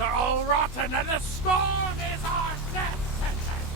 are all rotten and the storm is our death sentence!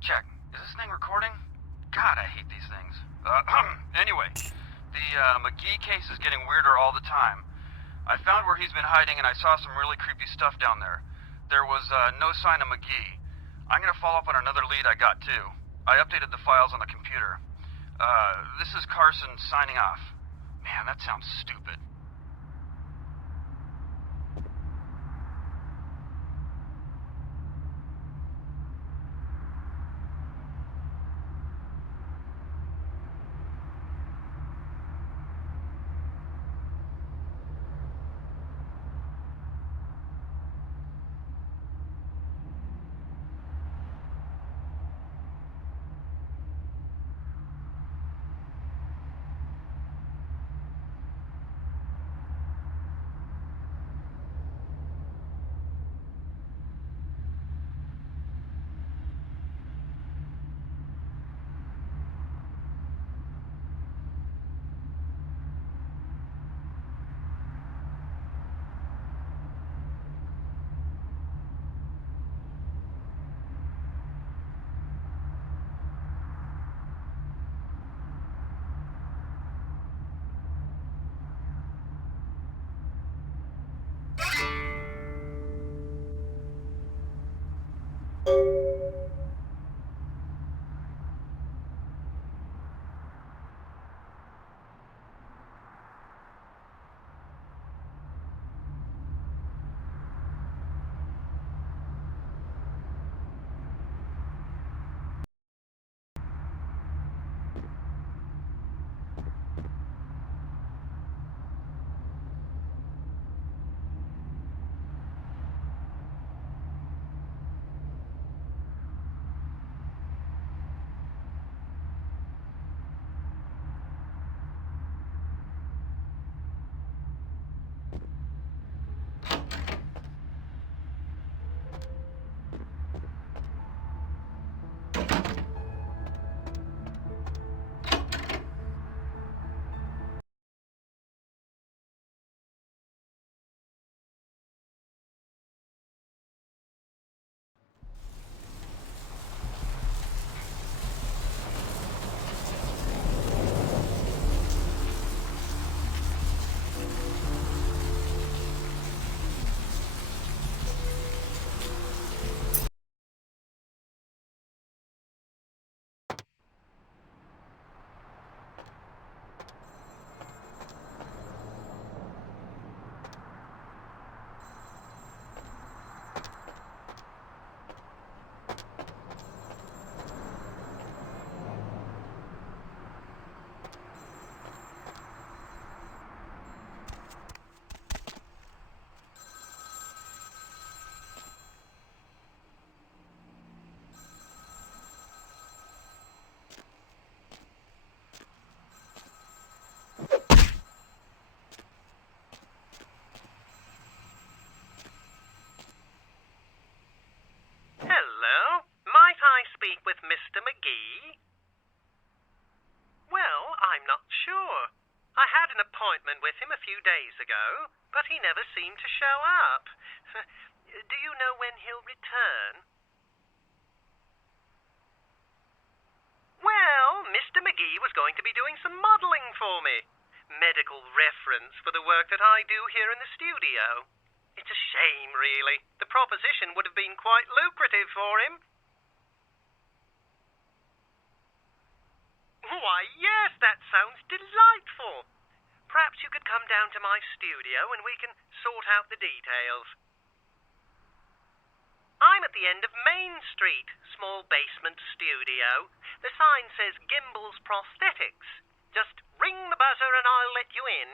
Check. Is this thing recording? God, I hate these things. Anyway, the McGee case is getting weirder all the time. I found where he's been hiding and I saw some really creepy stuff down there. There was no sign of McGee. I'm gonna follow up on another lead I got too. I updated the files on the computer. This is Carson signing off. Man, that sounds stupid. speak with Mr. McGee? Well, I'm not sure. I had an appointment with him a few days ago, but he never seemed to show up. Do you know when he'll return? Well, Mr. McGee was going to be doing some modelling for me. Medical reference for the work that I do here in the studio. It's a shame, really. The proposition would have been quite lucrative for him. Why, yes, that sounds delightful. Perhaps you could come down to my studio and we can sort out the details. I'm at the end of Main Street, small basement studio. The sign says Gimbel's Prosthetics. Just ring the buzzer and I'll let you in.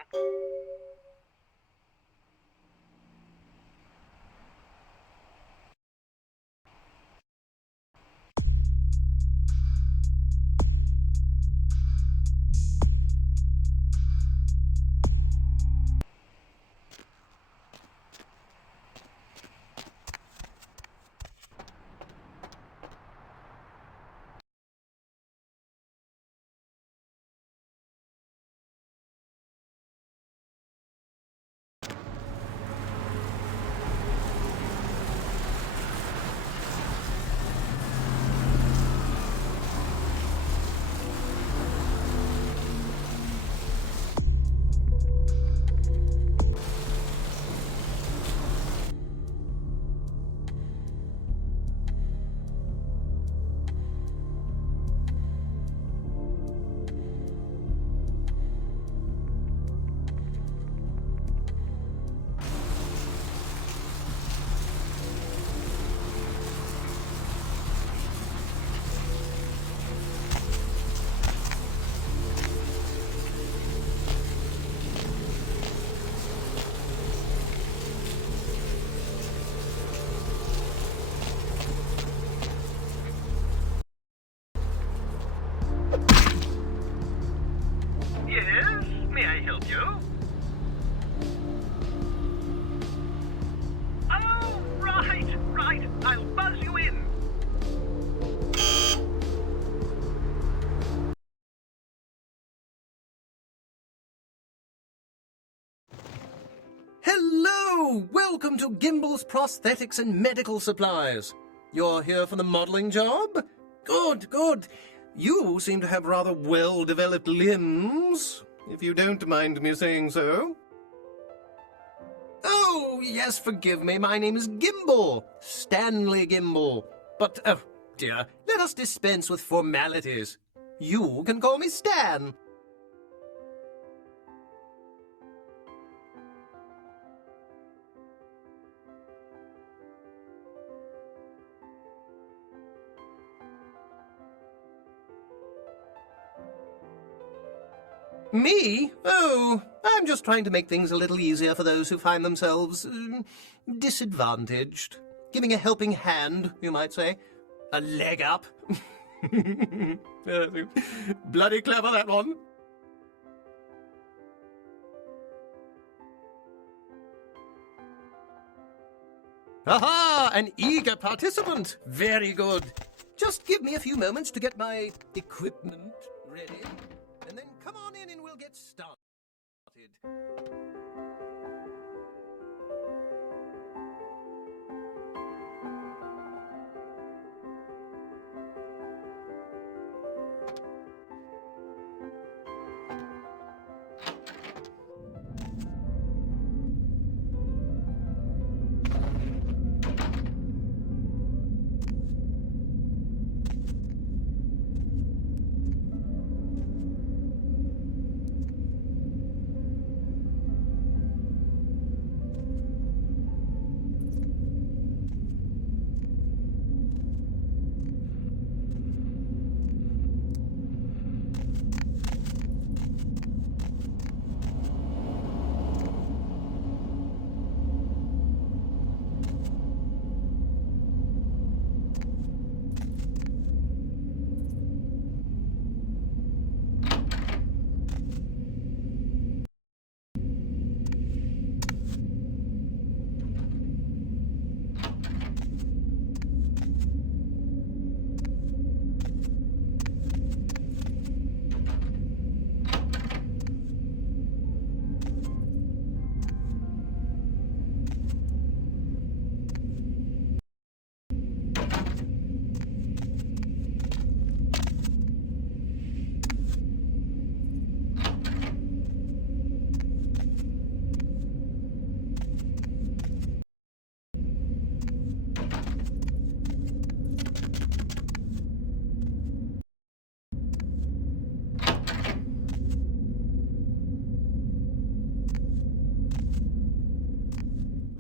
Yes, may I help you? Oh, right, I'll buzz you in. Hello! Welcome to Gimbel's Prosthetics and Medical Supplies. You're here for the modelling job? Good. You seem to have rather well-developed limbs, if you don't mind me saying so. Oh, yes, forgive me. My name is Gimbel. Stanley Gimbel. But, oh, dear, let us dispense with formalities. You can call me Stan. Me? Oh, I'm just trying to make things a little easier for those who find themselves disadvantaged. Giving a helping hand, you might say. A leg up. Bloody clever, that one. Aha! An eager participant. Very good. Just give me a few moments to get my equipment ready. And then come on in and we'll get started.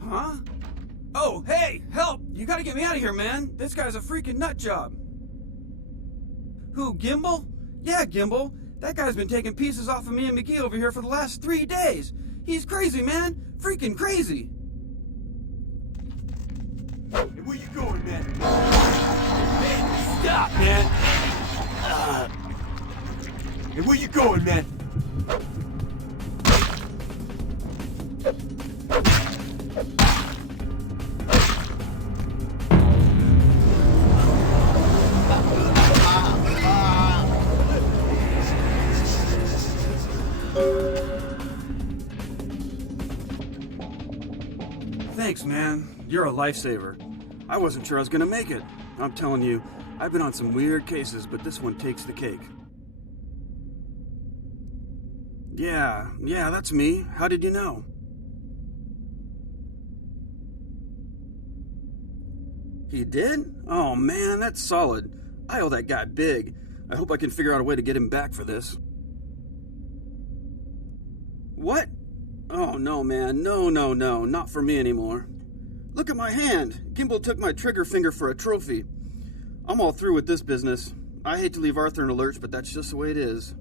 Huh? Oh, hey, help! You gotta get me out of here, man! This guy's a freaking nut job! Who, Gimbal? Yeah, Gimbal. That guy's been taking pieces off of me and McGee over here for the last 3 days. He's crazy, man! Freaking crazy! Hey, where you going, man? Hey, stop, man! Hey, where you going, man? Thanks, man. You're a lifesaver. I wasn't sure I was gonna make it. I'm telling you, I've been on some weird cases, but this one takes the cake. Yeah, that's me. How did you know? He did? Oh man, that's solid. I owe that guy big. I hope I can figure out a way to get him back for this. What? Oh no, man. No, not for me anymore. Look at my hand. Gimbal took my trigger finger for a trophy. I'm all through with this business. I hate to leave Arthur in a lurch, but that's just the way it is.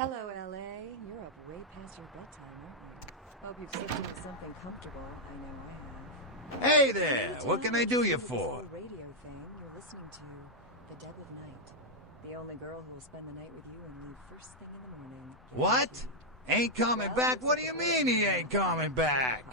Hello, LA. You're up way past your bedtime, aren't you? Hope you've slipped into something comfortable. I know I have. Hey there! What can I do you for? Radio thing you're listening to, The Dead of Night. The only girl who will spend the night with you and leave first thing in the morning. What? Ain't coming back? What do you mean he ain't coming back?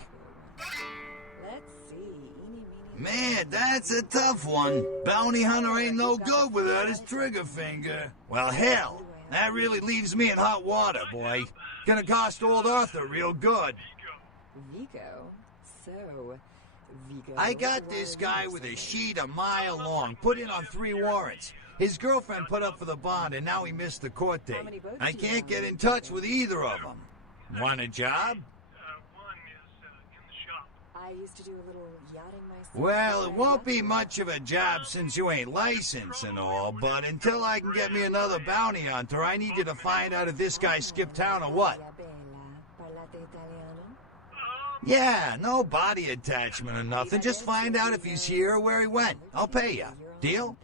Let's see. Eeny, meeny, Man, that's a tough one. Bounty hunter ain't no good without his trigger finger. Well, hell, that really leaves me in hot water, boy. Gonna cost old Arthur real good. Vigo? So, Vigo... I got this guy with a sheet a mile long, put in on 3 warrants. His girlfriend put up for the bond, and now he missed the court date. I can't get in touch with either of them. Want a job? One is in the shop. I used to do a little yachting myself. Well, it won't be much of a job since you ain't licensed and all, but until I can get me another bounty hunter, I need you to find out if this guy skipped town or what. Yeah, no body attachment or nothing. Just find out if he's here or where he went. I'll pay you. Deal?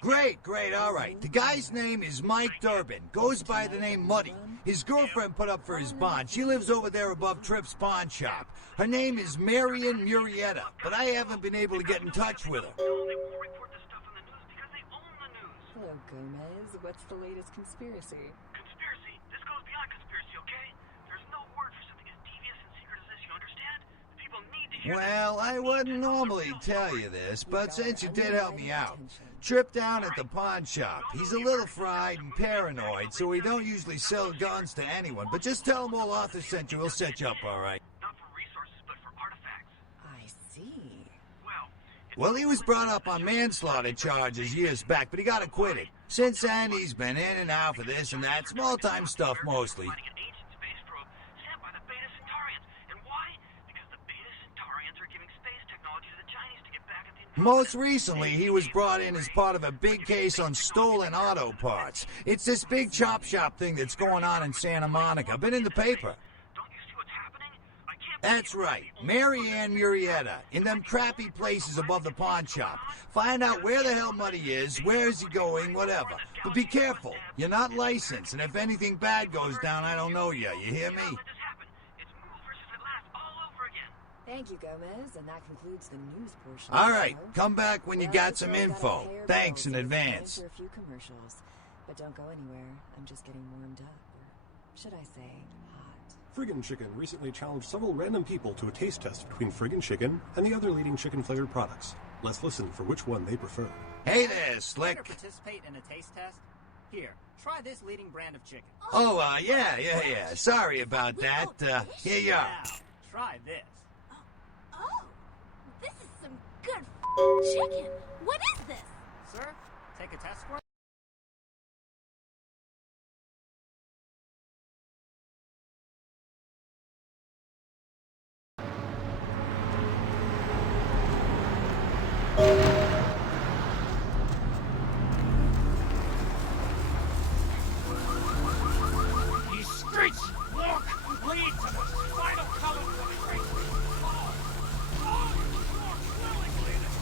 Great, great, all right. The guy's name is Mike Durbin. Goes by the name Muddy. His girlfriend put up for his bond. She lives over there above Tripp's pawn shop. Her name is Marion Murrieta, but I haven't been able to get in touch with her. They won't report this stuff in the news because they own the news. Hello, Gomez. What's the latest conspiracy? Conspiracy? This goes beyond conspiracy, okay? There's no word for something as devious and secret as this, you understand? The people need to hear Well, I wouldn't normally tell you this, but since you did help me out, Trip down at the pawn shop. He's a little fried and paranoid, so we don't usually sell guns to anyone. But just tell him old Arthur sent you. He'll set you up all right. Not for resources, but for artifacts. I see. Well, he was brought up on manslaughter charges years back, but he got acquitted. Since then, he's been in and out for this and that, small-time stuff mostly. Finding an ancient space probe sent by the Beta Centaurians. And why? Because the Beta Centaurians are giving space technology to the Chinese to get back at the Most recently, he was brought in as part of a big case on stolen auto parts. It's this big chop shop thing that's going on in Santa Monica. Been in the paper. Don't you see what's happening? I can't That's right. Mary Ann Murrieta, in them crappy places above the pawn shop. Find out where the hell money is, where is he going, whatever. But be careful. You're not licensed, and if anything bad goes down, I don't know you. You hear me? let this happen. It's Move versus Atlas all over again. Thank you, Gomez, and that concludes the news portion. All right. So, Come back when you well, got this some girl got info. a hair Thanks in ball, so it's time advance. for a few commercials. But don't go anywhere. I'm just getting warmed up. Or should I say, hot. Friggin' Chicken recently challenged several random people to a taste test between Friggin' Chicken and the other leading chicken-flavored products. Let's listen for which one they prefer. Hey there, Care to Slick. participate in a taste test? Here, try this leading brand of chicken. Oh, yeah. Sorry about that. Here you are. Now, try this. Oh, this is some good chicken. What is this? Sir, take a test for it. These streets, look, lead to the final color of the great fall. Oh, you walk willingly. This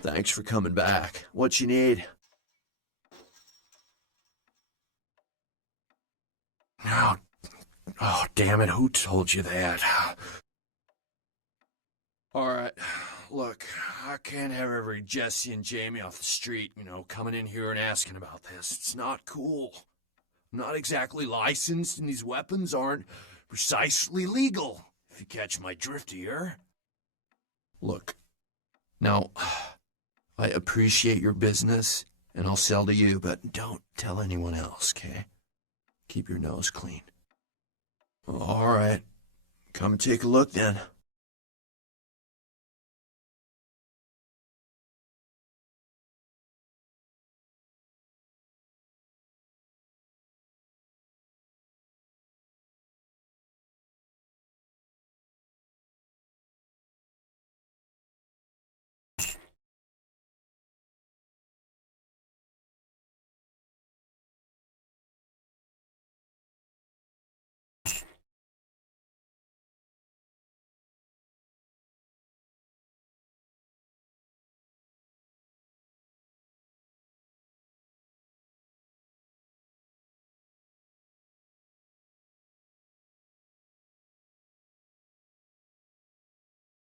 Thanks for coming back. What you need? Oh, damn it, who told you that? Alright, look, I can't have every Jesse and Jamie off the street, coming in here and asking about this. It's not cool. I'm not exactly licensed, and these weapons aren't precisely legal, if you catch my drift here. Look, now, I appreciate your business, and I'll sell to you, but don't tell anyone else, okay? Keep your nose clean. All right. Come take a look, then.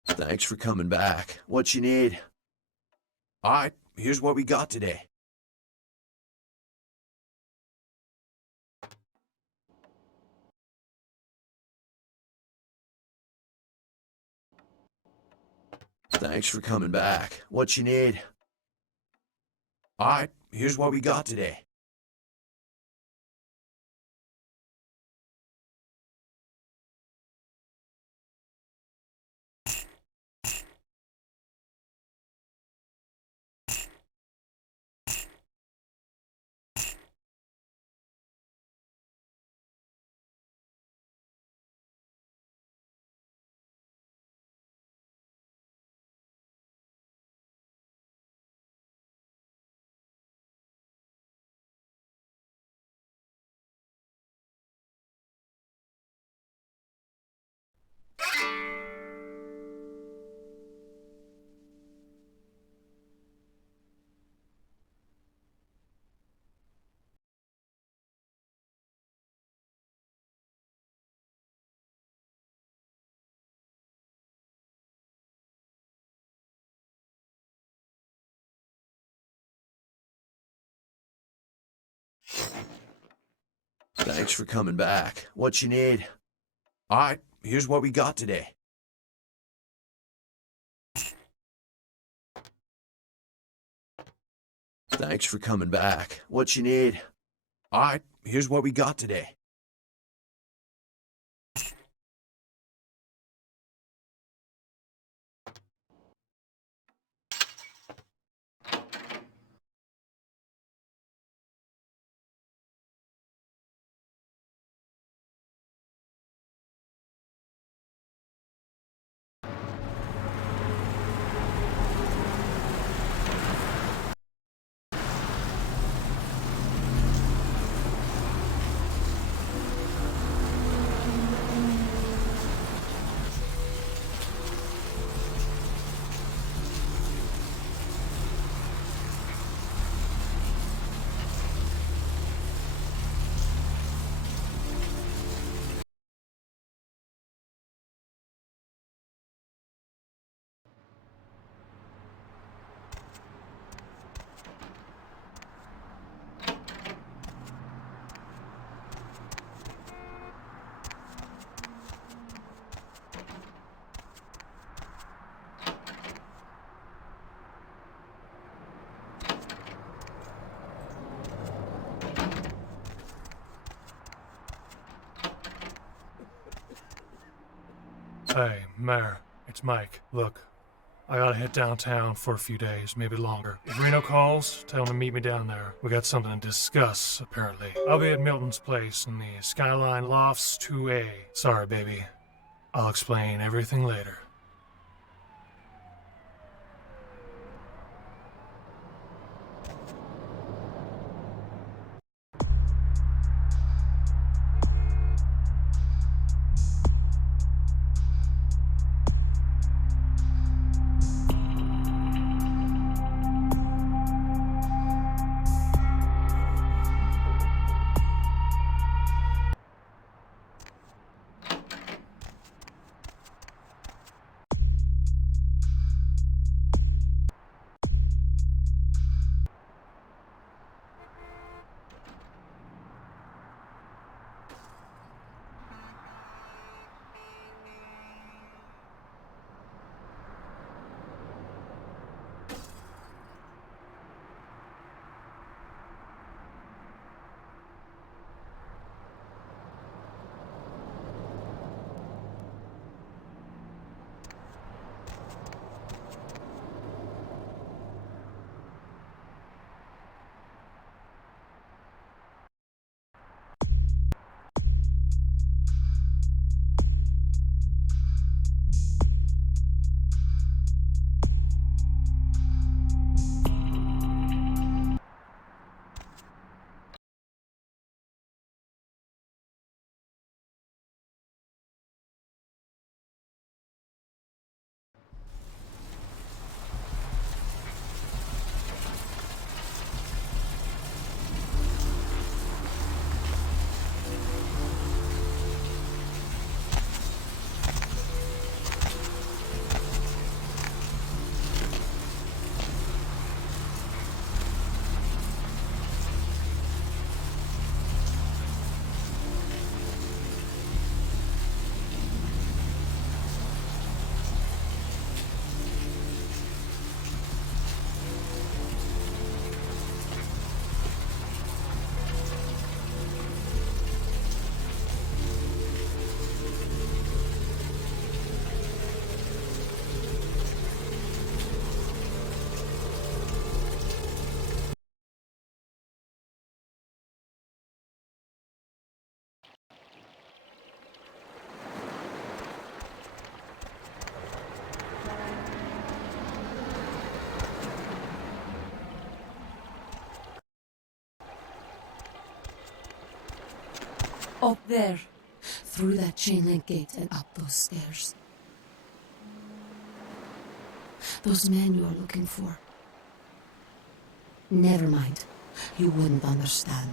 Thanks for coming back. What you need? All right, here's what we got today. Thanks for coming back. What you need? All right, here's what we got today. Thanks for coming back. What you need? All right, here's what we got today. Thanks for coming back. What you need? All right, here's what we got today. Hey, Mayor, it's Mike. Look, I gotta head downtown for a few days, maybe longer. If Reno calls, tell him to meet me down there. We got something to discuss, apparently. I'll be at Milton's place in the Skyline Lofts 2A. Sorry, baby. I'll explain everything later. Up there. Through that chain link gate and up those stairs. Those men you are looking for. Never mind. You wouldn't understand.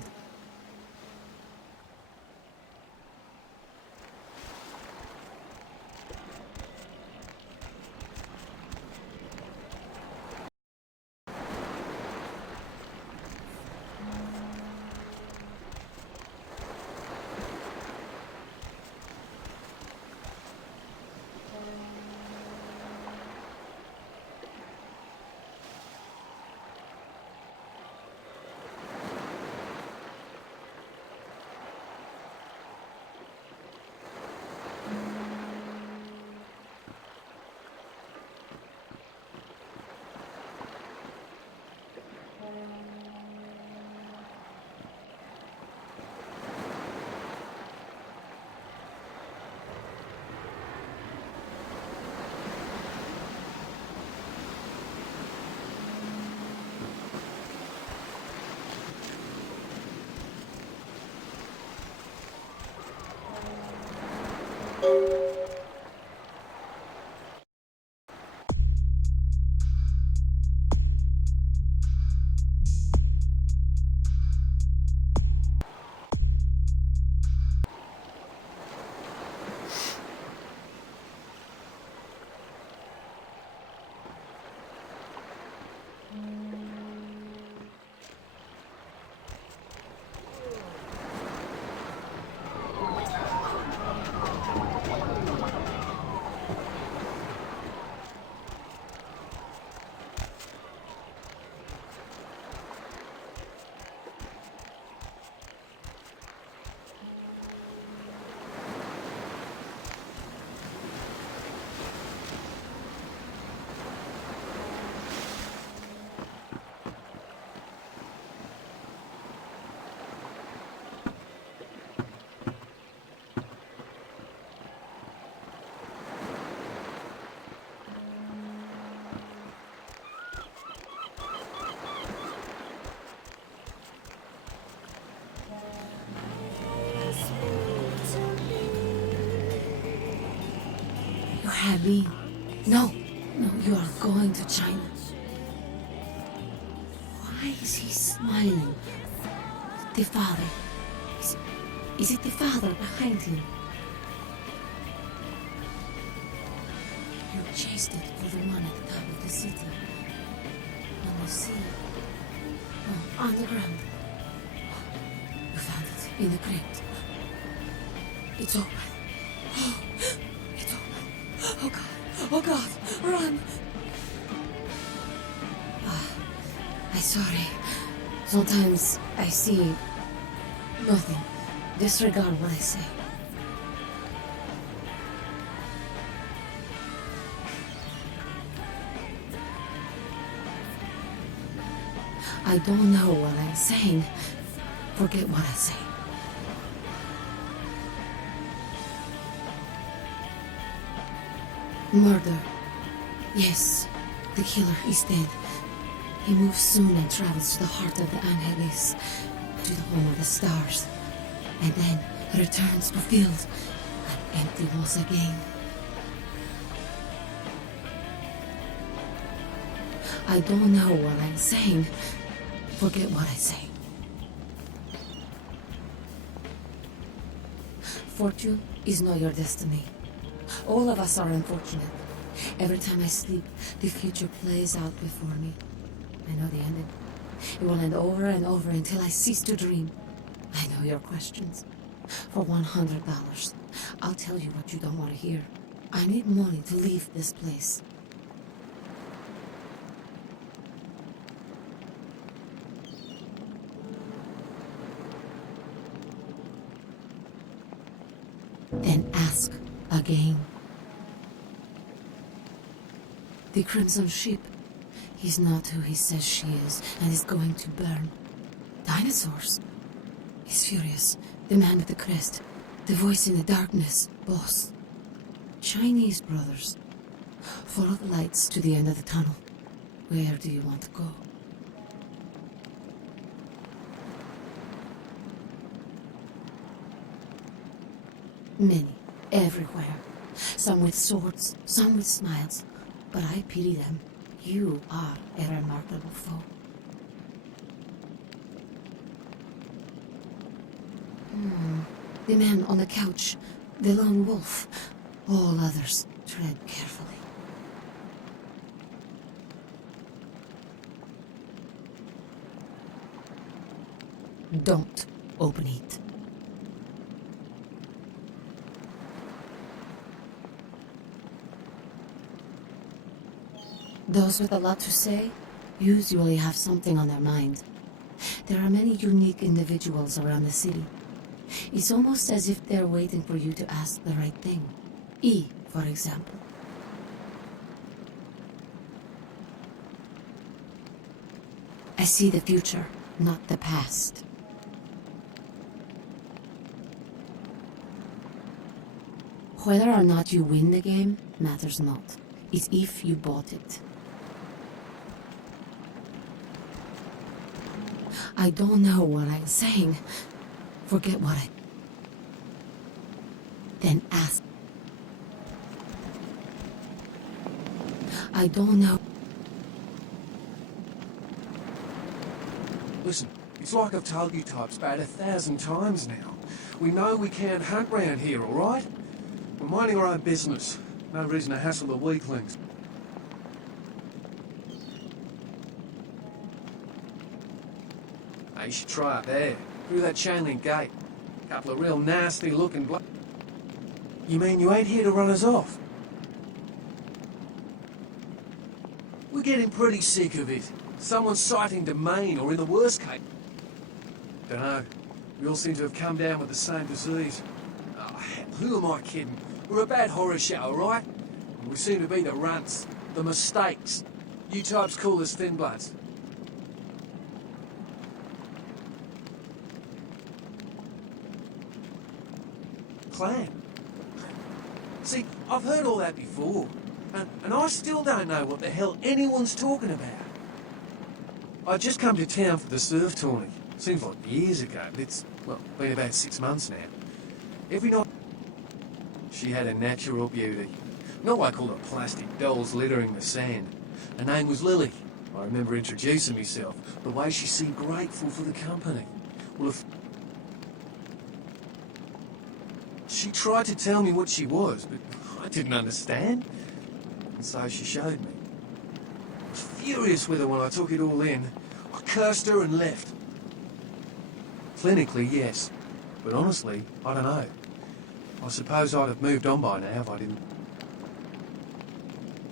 Abby, no, you are going to China. Why is he smiling? The father. Is it the father behind him? You chased it for the one at the top of the city. And you see it. Oh, on the ground. You found it in the crypt. It's open. Oh, it's open. Oh God, run! I'm sorry. Sometimes I see nothing. Disregard what I say. I don't know what I'm saying. Forget what I say. Murder. Yes, the killer is dead. He moves soon and travels to the heart of the Angeles, to the home of the stars, and then returns fulfilled and empty once again. I don't know what I'm saying. Forget what I say. Fortune is not your destiny. All of us are unfortunate. Every time I sleep, the future plays out before me. I know the ending. It will end over and over until I cease to dream. I know your questions. For $100, I'll tell you what you don't want to hear. I need money to leave this place. Then ask again. The Crimson Ship. He's not who he says she is, and is going to burn. Dinosaurs. He's furious. The man with the crest. The voice in the darkness. Boss. Chinese brothers. Follow the lights to the end of the tunnel. Where do you want to go? Many, everywhere. Some with swords, some with smiles. But I pity them. You are a remarkable foe. The man on the couch, the lone wolf. All others, tread carefully. Don't open it. Those with a lot to say usually have something on their mind. There are many unique individuals around the city. It's almost as if they're waiting for you to ask the right thing. E, for example. I see the future, not the past. Whether or not you win the game matters not. It's if you bought it. I don't know what I'm saying. Forget what I... Then ask. I don't know. Listen, it's like I've told you types about 1,000 times now. We know we can't hunt round here, all right? We're minding our own business. No reason to hassle the weaklings. Hey, you should try it there, through that chain link gate. Couple of real nasty-looking You mean you ain't here to run us off? We're getting pretty sick of it. Someone citing domain, or in the worst case... Dunno. We all seem to have come down with the same disease. Oh, who am I kidding? We're a bad horror show, right? We seem to be the runts, the mistakes. You types call us thin bloods. Clan. See, I've heard all that before, and I still don't know what the hell anyone's talking about. I just come to town for the surf tourney. Seems like years ago, but it's, well, been about 6 months now. Every night... She had a natural beauty. Not like all the plastic dolls littering the sand. Her name was Lily. I remember introducing myself. The way she seemed grateful for the company. Well, if... She tried to tell me what she was, but I didn't understand. And so she showed me. I was furious with her when I took it all in. I cursed her and left. Clinically, yes. But honestly, I don't know. I suppose I'd have moved on by now if I didn't.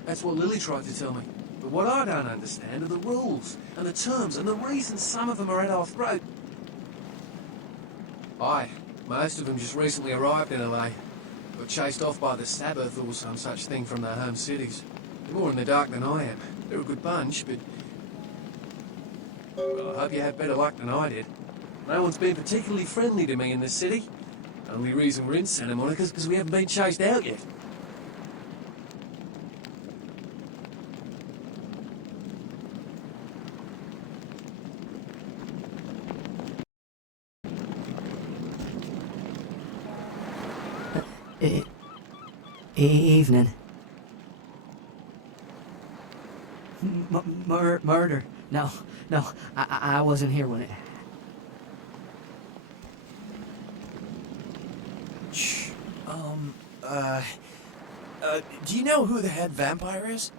That's what Lily tried to tell me. But what I don't understand are the rules, and the terms, and the reasons some of them are at our throat. Aye, most of them just recently arrived in LA. Got chased off by the Sabbath or some such thing from their home cities. They're more in the dark than I am. They're a good bunch, but... Well, I hope you had better luck than I did. No one's been particularly friendly to me in this city. Only reason we're in Santa Monica is because we haven't been chased out yet. Evening. Murder. No, I wasn't here when it... Do you know who the head vampire is?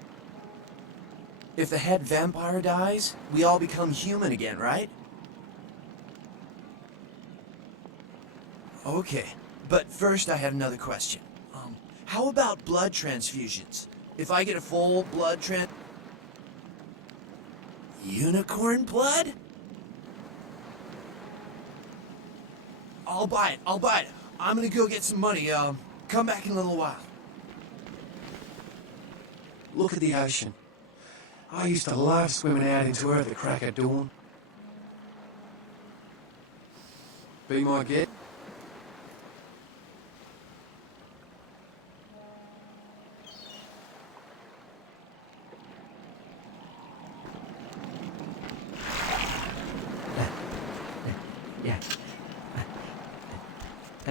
If the head vampire dies, we all become human again, right? Okay, but first I have another question. How about blood transfusions? If I get a full blood Unicorn blood? I'll buy it. I'm gonna go get some money, come back in a little while. Look at the ocean. I used to love swimming out into her at the crack of dawn. Be my guest. Yeah.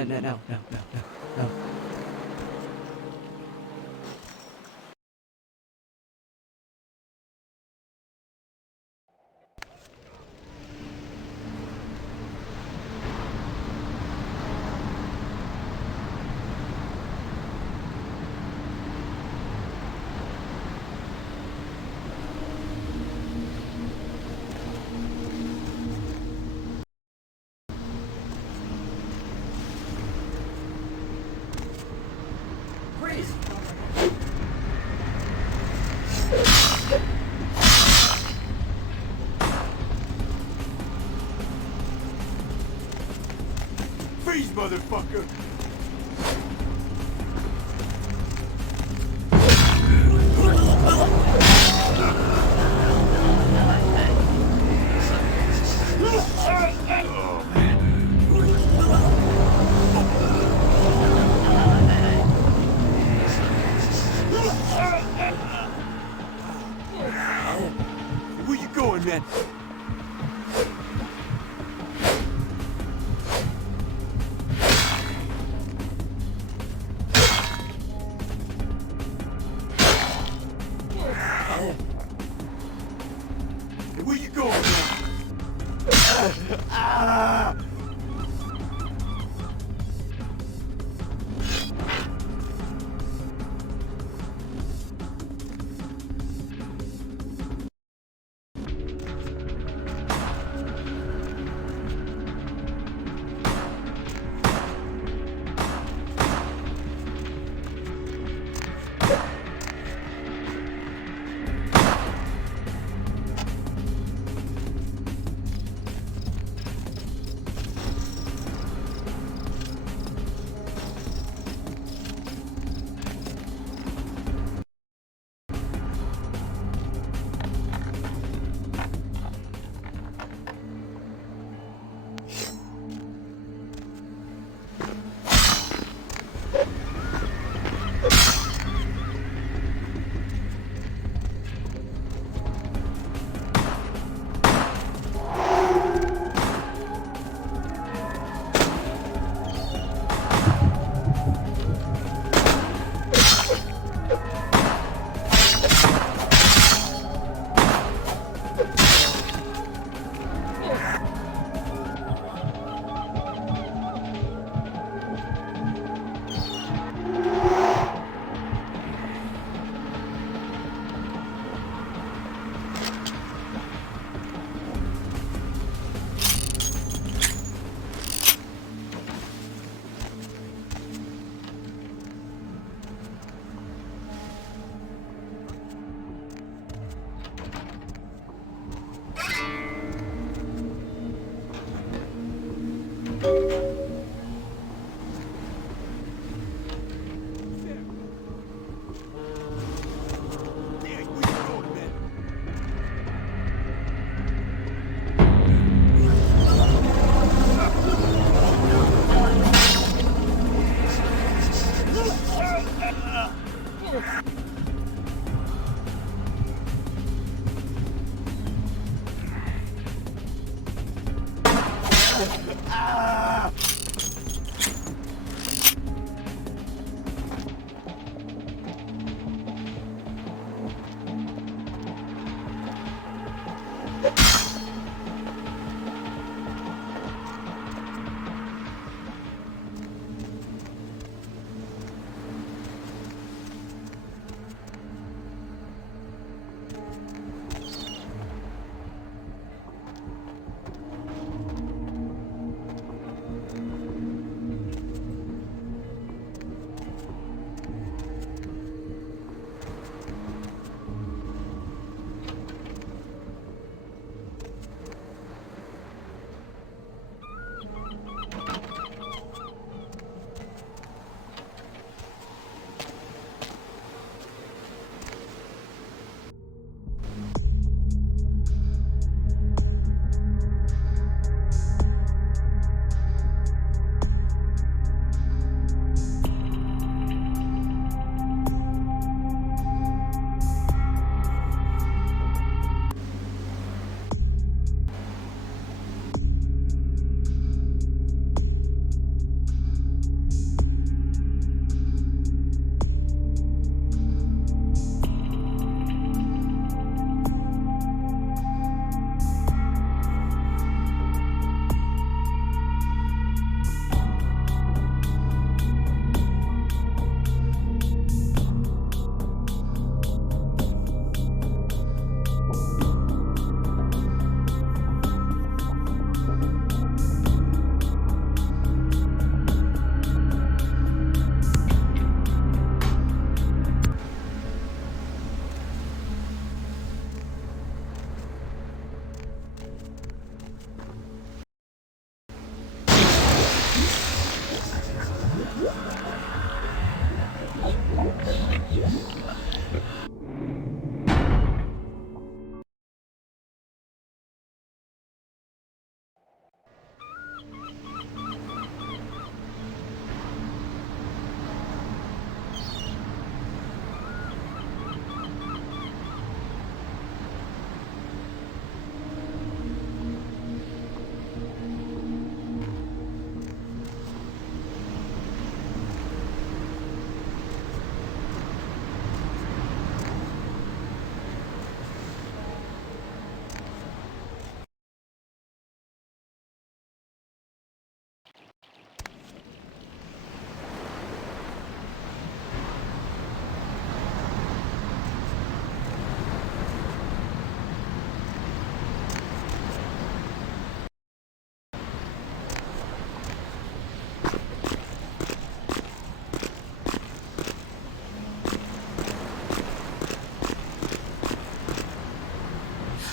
No. No. Freeze, motherfucker! Where you going, man? Where you going, man? Ah!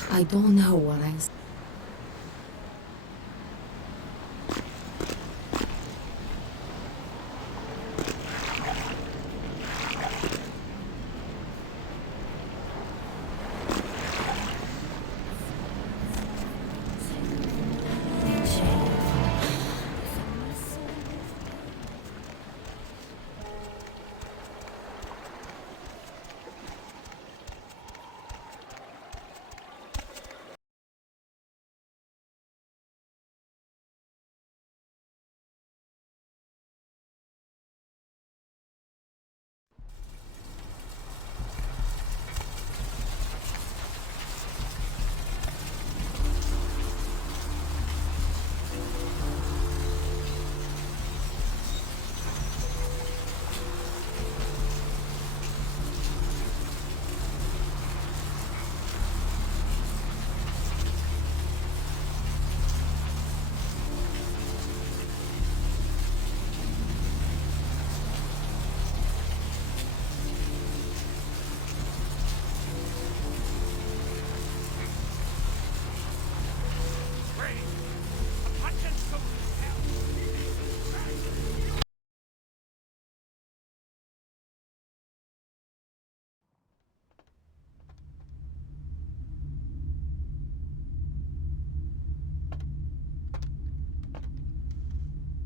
I don't know what I'm...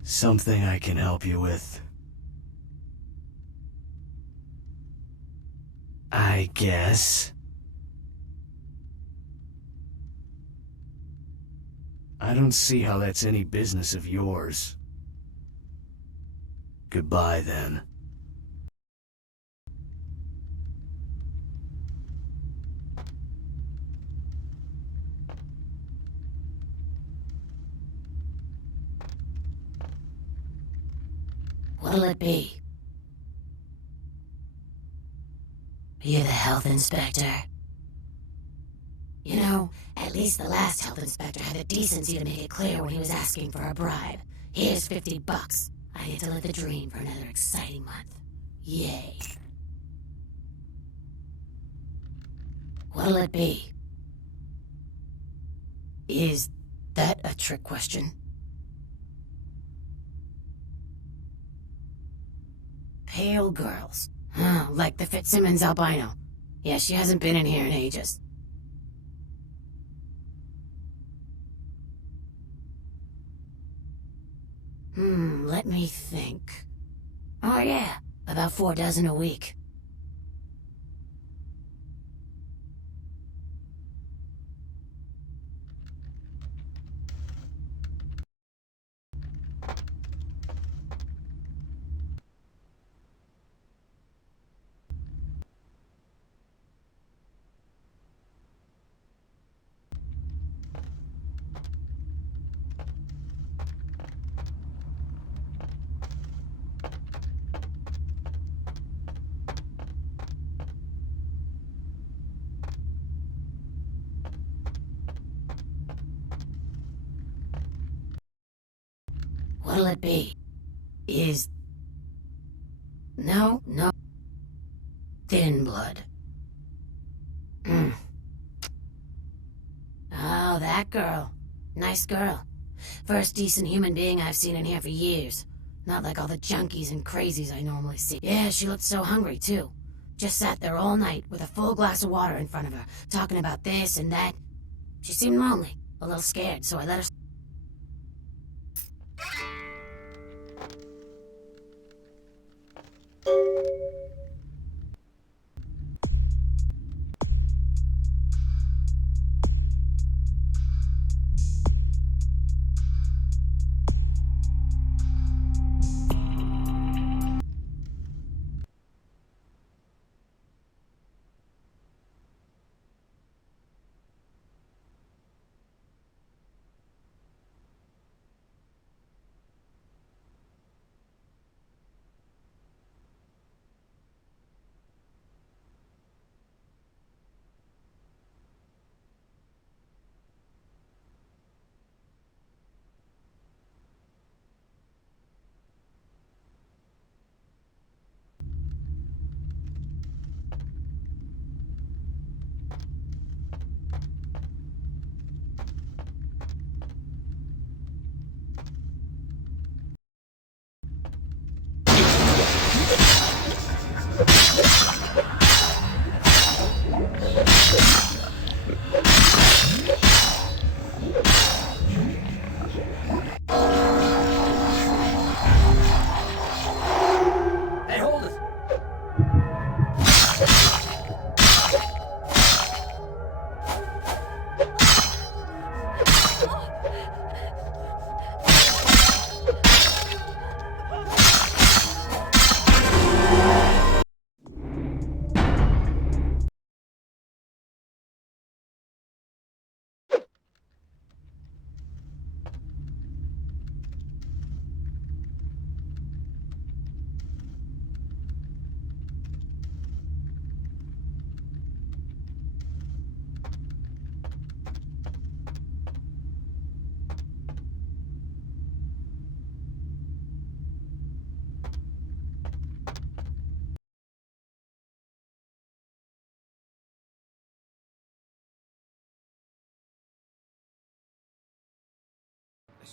Something I can help you with? I guess. I don't see how that's any business of yours. Goodbye, then. What'll it be? You're the health inspector. You know, at least the last health inspector had the decency to make it clear when he was asking for a bribe. Here's $50. I get to live the dream for another exciting month. Yay. What'll it be? Is that a trick question? Pale girls. Huh, like the Fitzsimmons albino. Yeah, she hasn't been in here in ages. Let me think. Oh yeah, about 4 dozen a week. What'll it be? Is... No. Thin blood. Oh, that girl. Nice girl. First decent human being I've seen in here for years. Not like all the junkies and crazies I normally see. Yeah, she looked so hungry, too. Just sat there all night with a full glass of water in front of her, talking about this and that. She seemed lonely, a little scared, so I let her...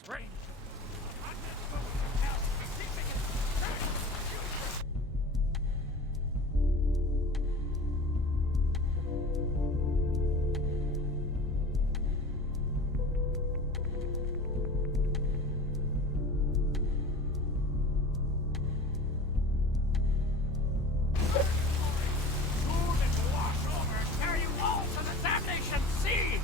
close range. I'm not supposed to help. Keeping it straight. Soon it will wash over and carry you all to the damnation sea.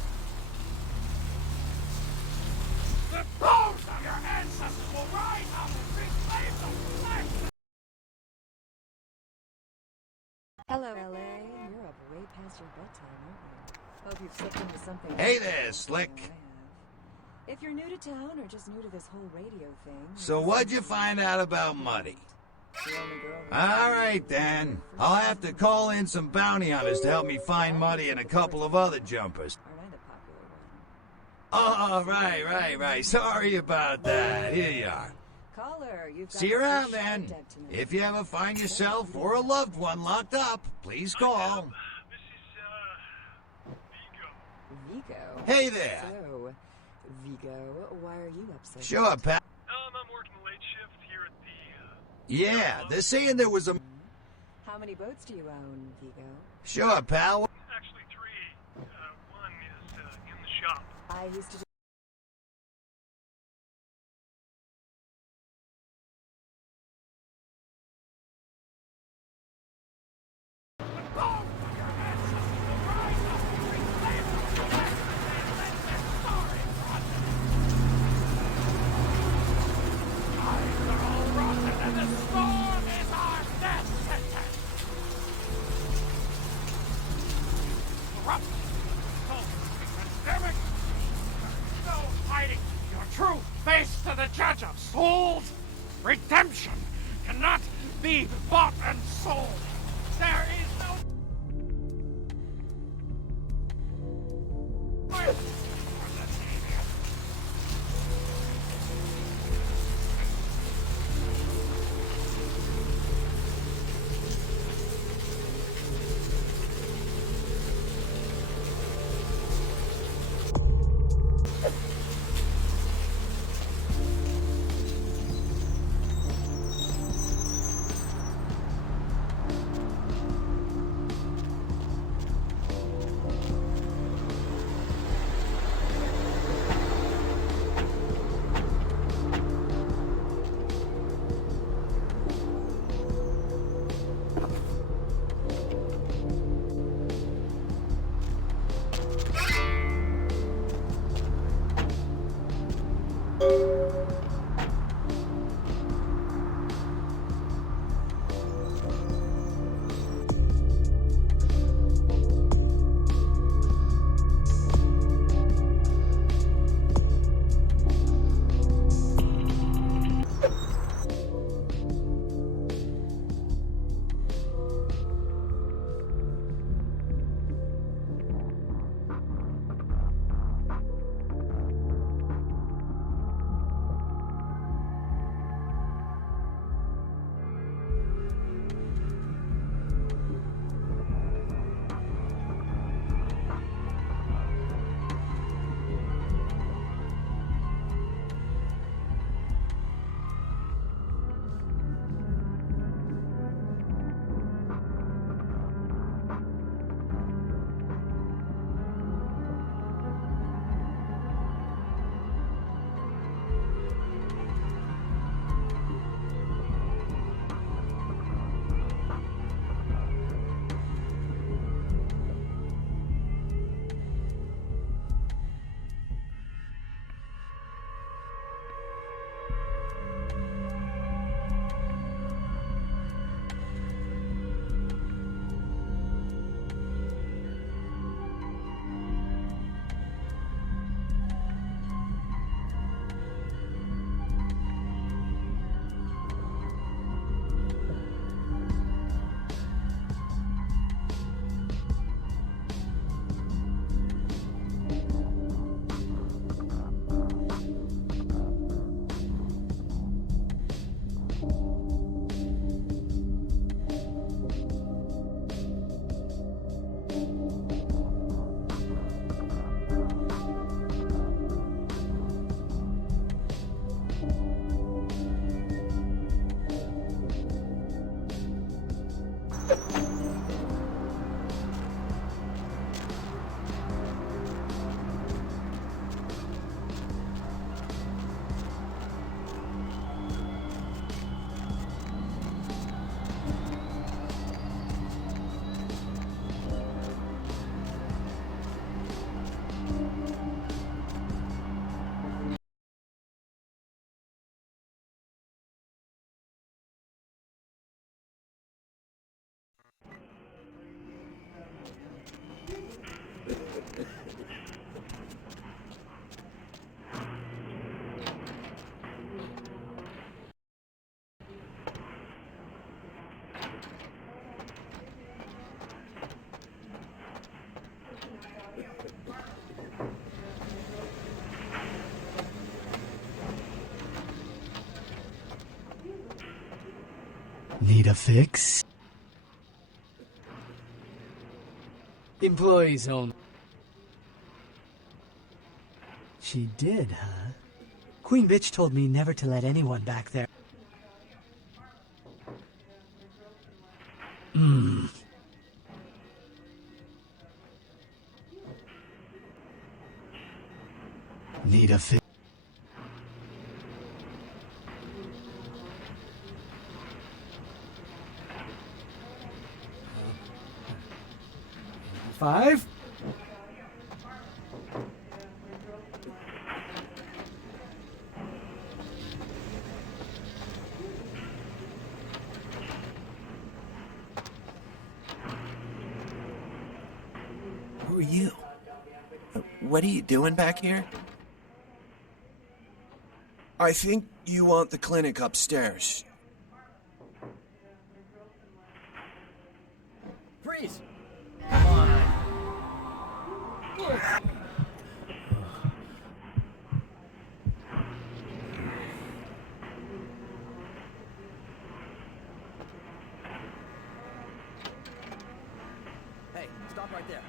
The bones of your ancestors will rise up and reclaim the flesh. Hello, LA. You're up way past your bedtime, aren't you? Hope you've slipped into something. Hey there, Slick. I have. If you're new to town or just new to this whole radio thing. So what'd you find out about Muddy? The only girl who- All right, then. I'll have to call in some bounty hunters to help me find Muddy and a couple of other jumpers. Aren't I the popular one? Oh, right. Sorry about that. Here you are. Caller, you've got See you a around, fish then. dead tonight. If you ever find yourself or a loved one locked up, please call. Vigo. Hey there. So, Vigo, why are you upset? Sure, pal. I'm working late shift here at the, Yeah, they're saying there was a... How many boats do you own, Vigo? Sure, pal. Actually 3. One is, in the shop. I used to do... True face to the judge of souls. Redemption cannot be bought and sold. There is no... Need a fix? Employees only. She did, huh? Queen Bitch told me never to let anyone back there. Need a fix? 5? Who are you? What are you doing back here? I think you want the clinic upstairs. Freeze! Come on. Hey, stop right there.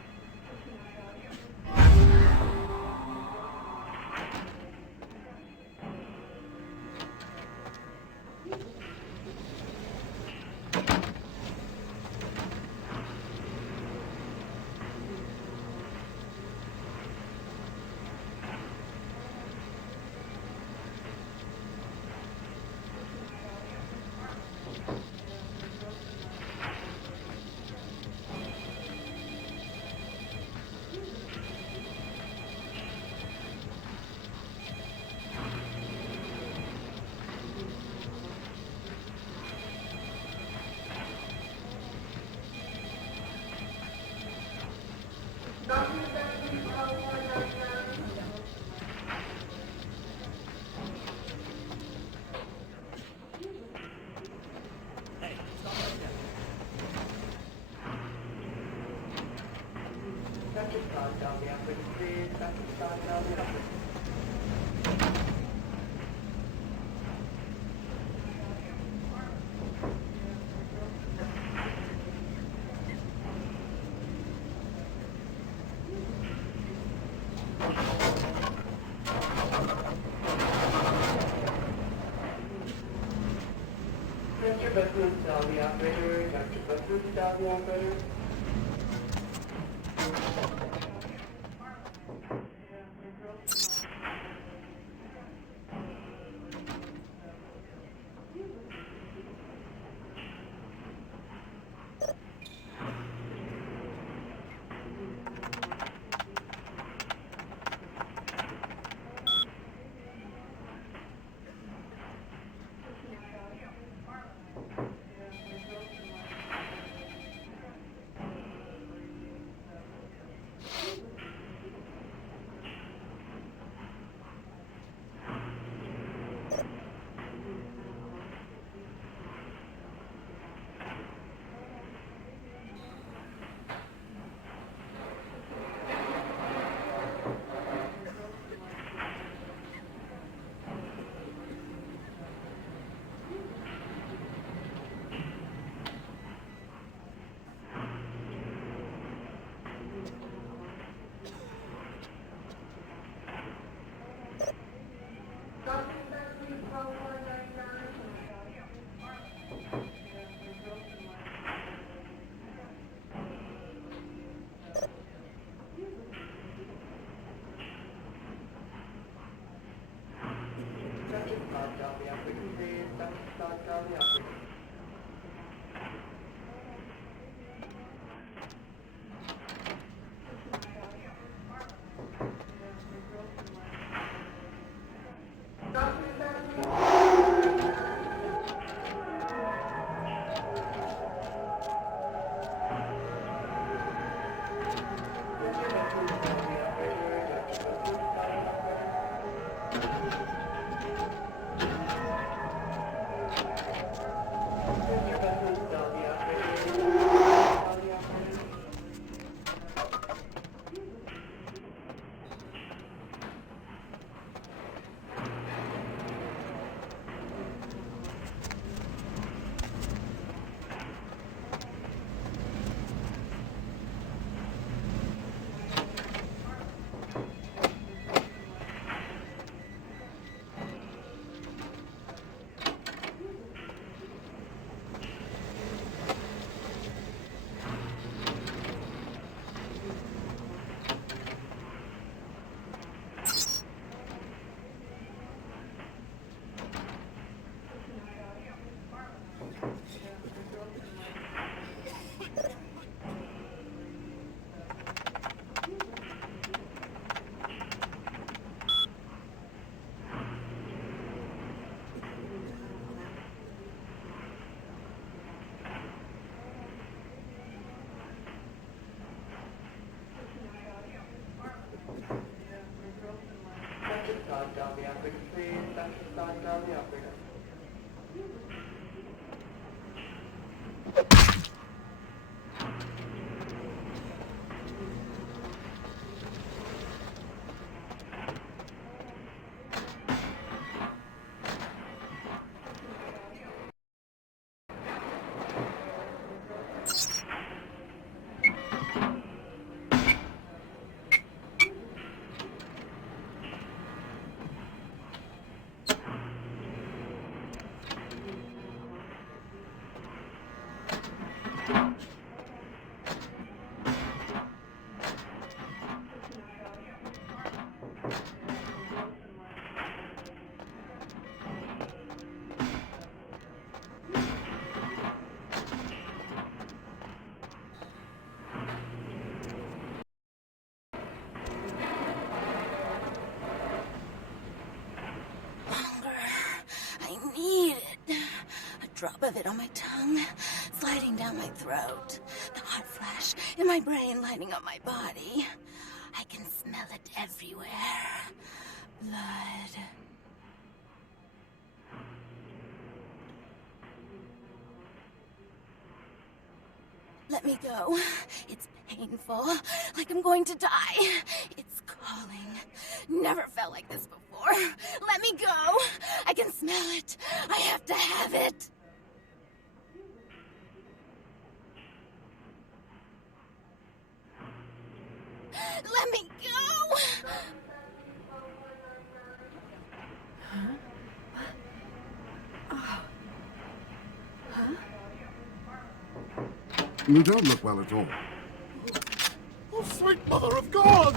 Drop of it on my tongue, sliding down my throat. The hot flash in my brain lighting up my body. I can smell it everywhere. Blood. Let me go. It's painful, like I'm going to die. It's calling. Never felt like this before. Let me go. I can smell it. I have to have it. Let me go! Huh? Oh. Huh? You don't look well at all. Oh, sweet mother of God!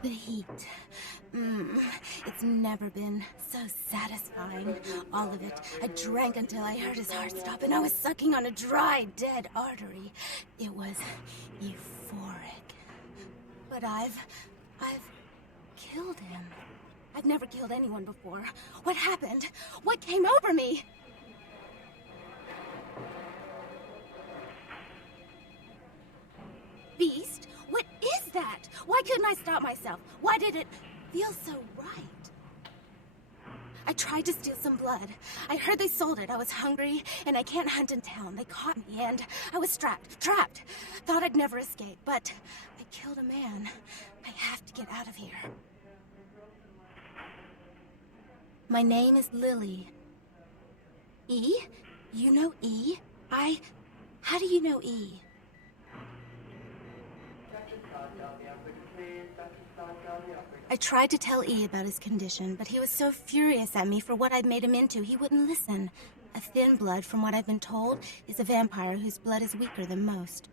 The heat. It's never been so satisfying. All of it. I drank until I heard his heart stop and I was sucking on a dry, dead artery. It was euphoric. But I've killed him. I've never killed anyone before. What happened? What came over me? Beast? What is that? Why couldn't I stop myself? Why did it feel so right? I tried to steal some blood. I heard they sold it. I was hungry, and I can't hunt in town. They caught me, and I was trapped. Thought I'd never escape, but I killed a man. I have to get out of here. My name is Lily. E? You know E? How do you know E? I tried to tell E about his condition, but he was so furious at me for what I'd made him into, he wouldn't listen. A thin blood, from what I've been told, is a vampire whose blood is weaker than most.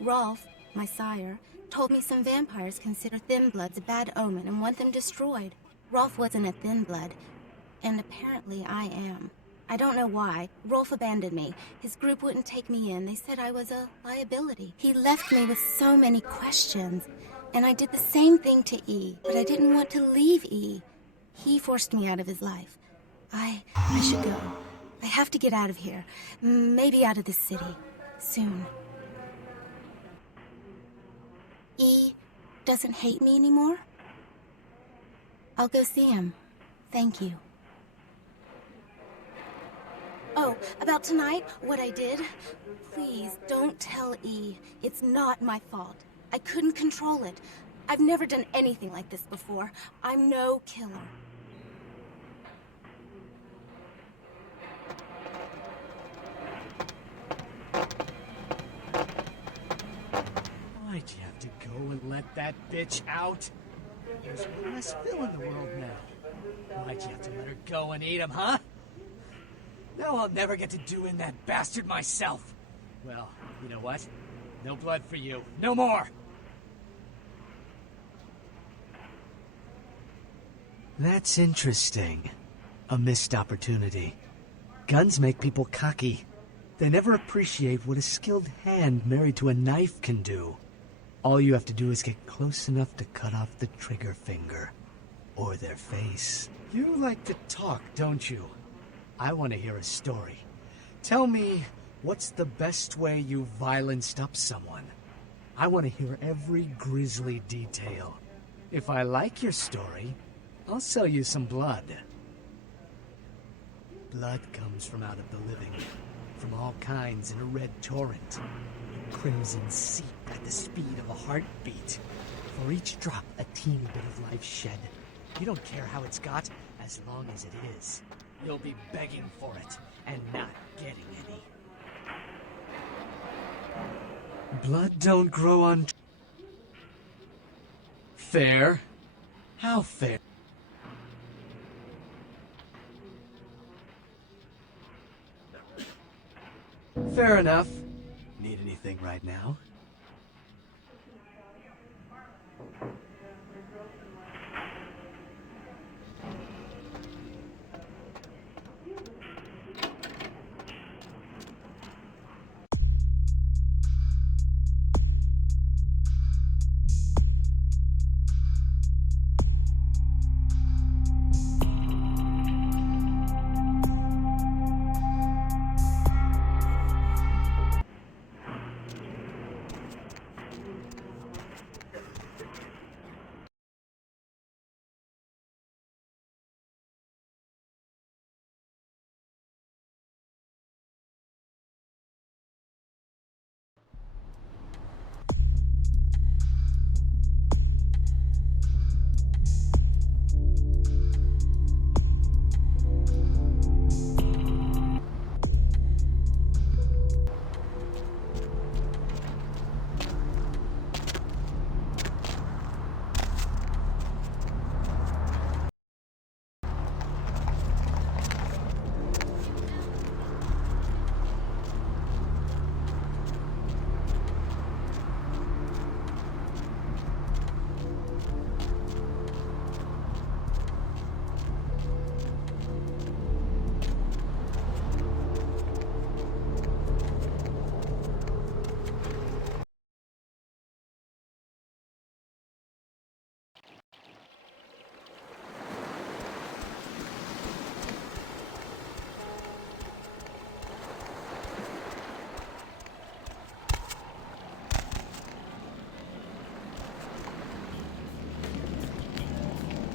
Rolf, my sire, told me some vampires consider thin bloods a bad omen and want them destroyed. Rolf wasn't a thin blood, and apparently I am. I don't know why. Rolf abandoned me. His group wouldn't take me in. They said I was a liability. He left me with so many questions. And I did the same thing to E, but I didn't want to leave E. He forced me out of his life. I should go. I have to get out of here. Maybe out of this city. Soon. E doesn't hate me anymore? I'll go see him. Thank you. Oh, about tonight, what I did? Please, don't tell E. It's not my fault. I couldn't control it. I've never done anything like this before. I'm no killer. Why'd you have to go and let that bitch out? There's one less Phil in the world now. Why'd you have to let her go and eat him, huh? Now I'll never get to do in that bastard myself. Well, you know what? No blood for you. No more! That's interesting. A missed opportunity. Guns make people cocky. They never appreciate what a skilled hand married to a knife can do. All you have to do is get close enough to cut off the trigger finger. Or their face. You like to talk, don't you? I want to hear a story. Tell me, what's the best way you violenced up someone? I want to hear every grisly detail. If I like your story, I'll sell you some blood. Blood comes from out of the living, from all kinds in a red torrent. Crimson seep at the speed of a heartbeat. For each drop, a teeny bit of life shed. You don't care how it's got, as long as it is. You'll be begging for it, and not getting any. Blood don't grow on... Fair? How fair? Fair enough. Need anything right now?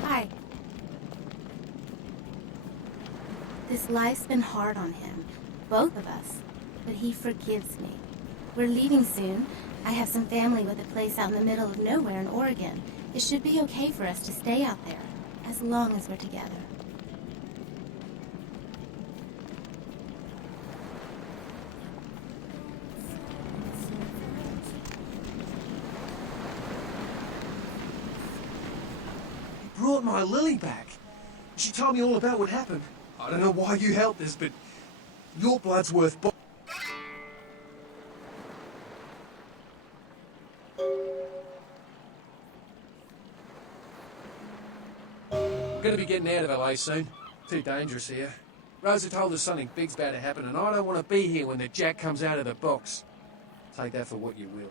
Hi. This life's been hard on him, both of us, but he forgives me. We're leaving soon. I have some family with a place out in the middle of nowhere in Oregon. It should be okay for us to stay out there, as long as we're together. Brought my Lily back. She told me all about what happened. I don't know why you helped us, but your blood's worth... We're gonna be getting out of LA soon. Too dangerous here. Rosa told us something big's about to happen, and I don't want to be here when the jack comes out of the box. Take that for what you will.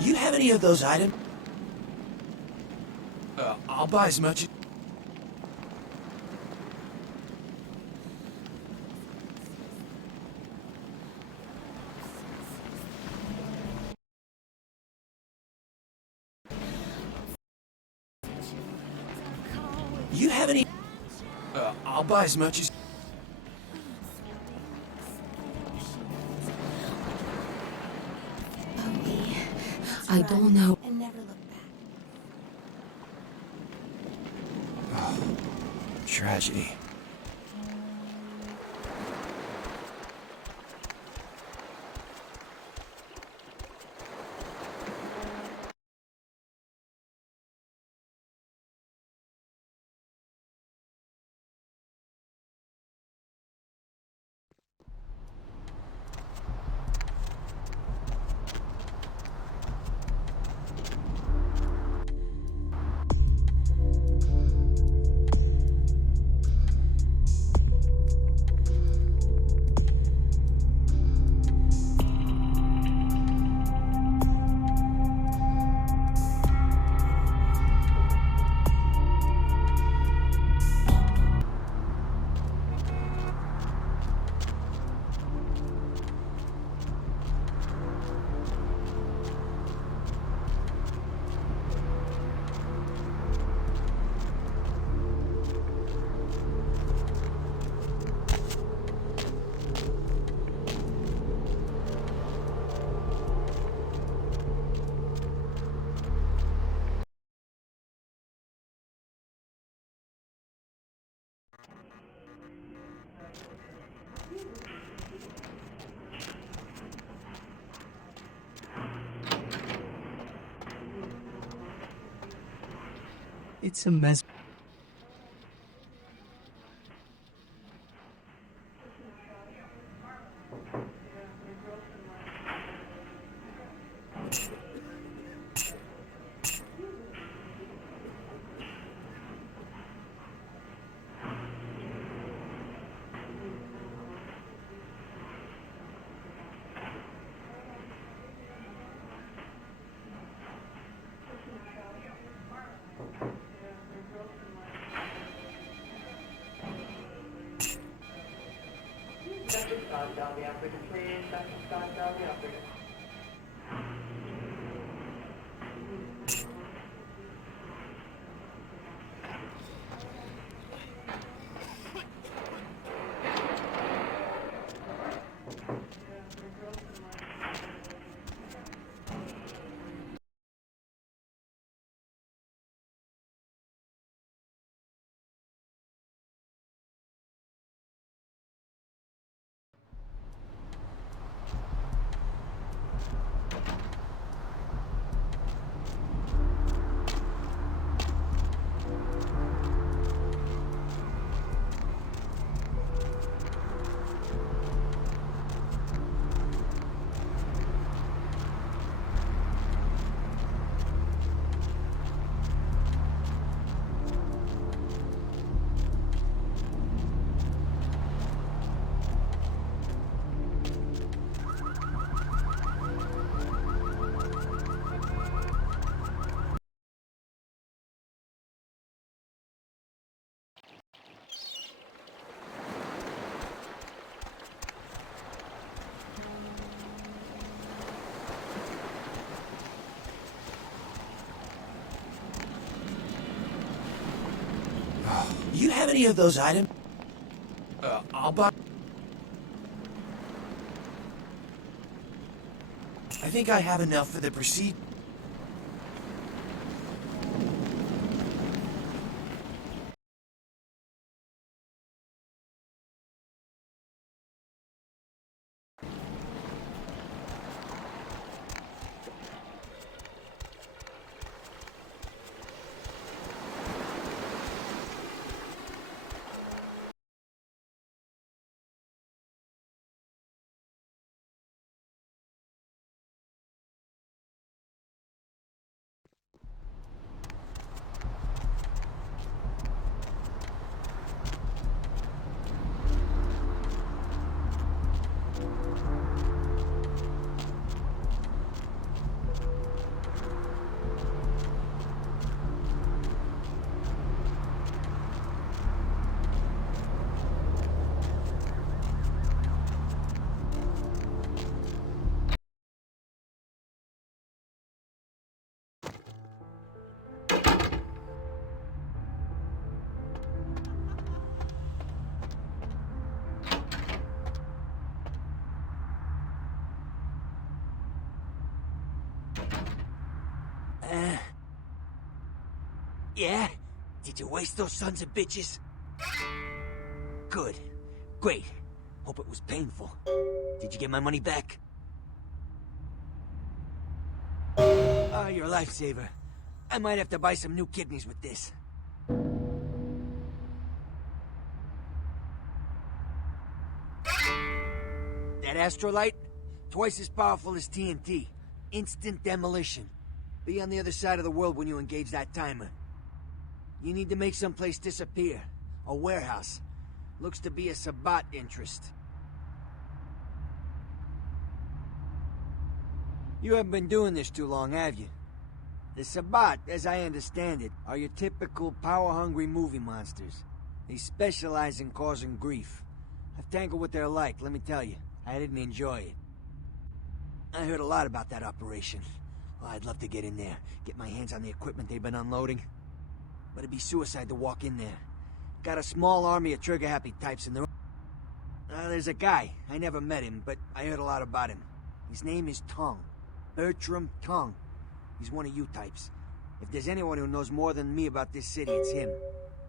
You have any of those items? I'll buy as much as... You have any... I'll buy as much as... I don't know. And never look back. Tragedy. It's a mess. You have any of those items? I'll buy. I think I have enough for the procedure. Yeah? Did you waste those sons of bitches? Good. Great. Hope it was painful. Did you get my money back? Oh, you're a lifesaver. I might have to buy some new kidneys with this. That astrolight? Twice as powerful as TNT. Instant demolition. Be on the other side of the world when you engage that timer. You need to make someplace disappear. A warehouse. Looks to be a Sabbat interest. You haven't been doing this too long, have you? The Sabbat, as I understand it, are your typical power-hungry movie monsters. They specialize in causing grief. I've tangled what they're like, let me tell you. I didn't enjoy it. I heard a lot about that operation. Well, I'd love to get in there, get my hands on the equipment they've been unloading. But it'd be suicide to walk in there. Got a small army of trigger-happy types in the... there's a guy. I never met him, but I heard a lot about him. His name is Tongue. Bertram Tongue. He's one of you types. If there's anyone who knows more than me about this city, it's him.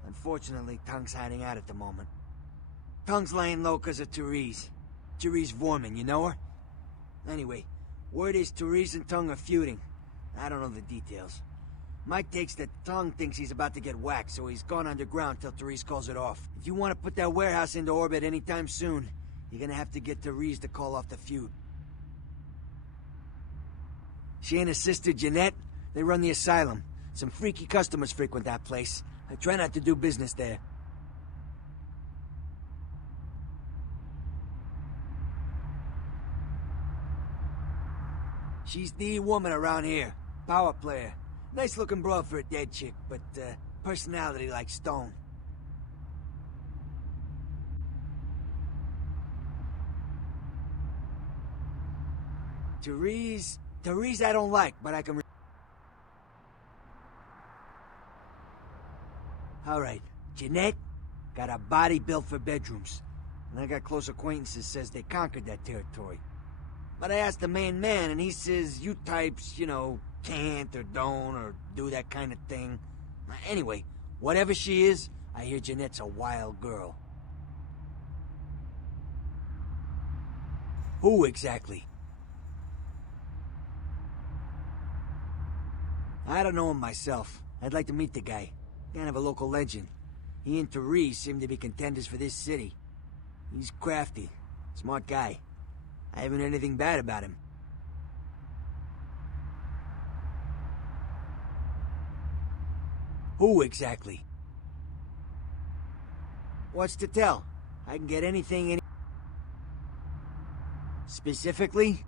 Unfortunately, Tongue's hiding out at the moment. Tongue's laying low because of Therese. Therese Vorman, you know her? Anyway, word is Therese and Tongue are feuding. I don't know the details. Mike takes the tongue, thinks he's about to get whacked, so he's gone underground till Therese calls it off. If you want to put that warehouse into orbit anytime soon, you're gonna have to get Therese to call off the feud. She and her sister, Jeanette, they run the asylum. Some freaky customers frequent that place. I try not to do business there. She's the woman around here. Power player. Nice looking broad for a dead chick, but personality like stone. Therese I don't like, but I can... Alright, Jeanette got a body built for bedrooms. And I got close acquaintances says they conquered that territory. But I asked the main man, and he says you types, you know, can't or don't or do that kind of thing. Anyway, whatever she is, I hear Jeanette's a wild girl. Who exactly? I don't know him myself. I'd like to meet the guy. Kind of a local legend. He and Therese seem to be contenders for this city. He's crafty. Smart guy. I haven't heard anything bad about him. Who exactly? What's to tell? I can get anything Specifically?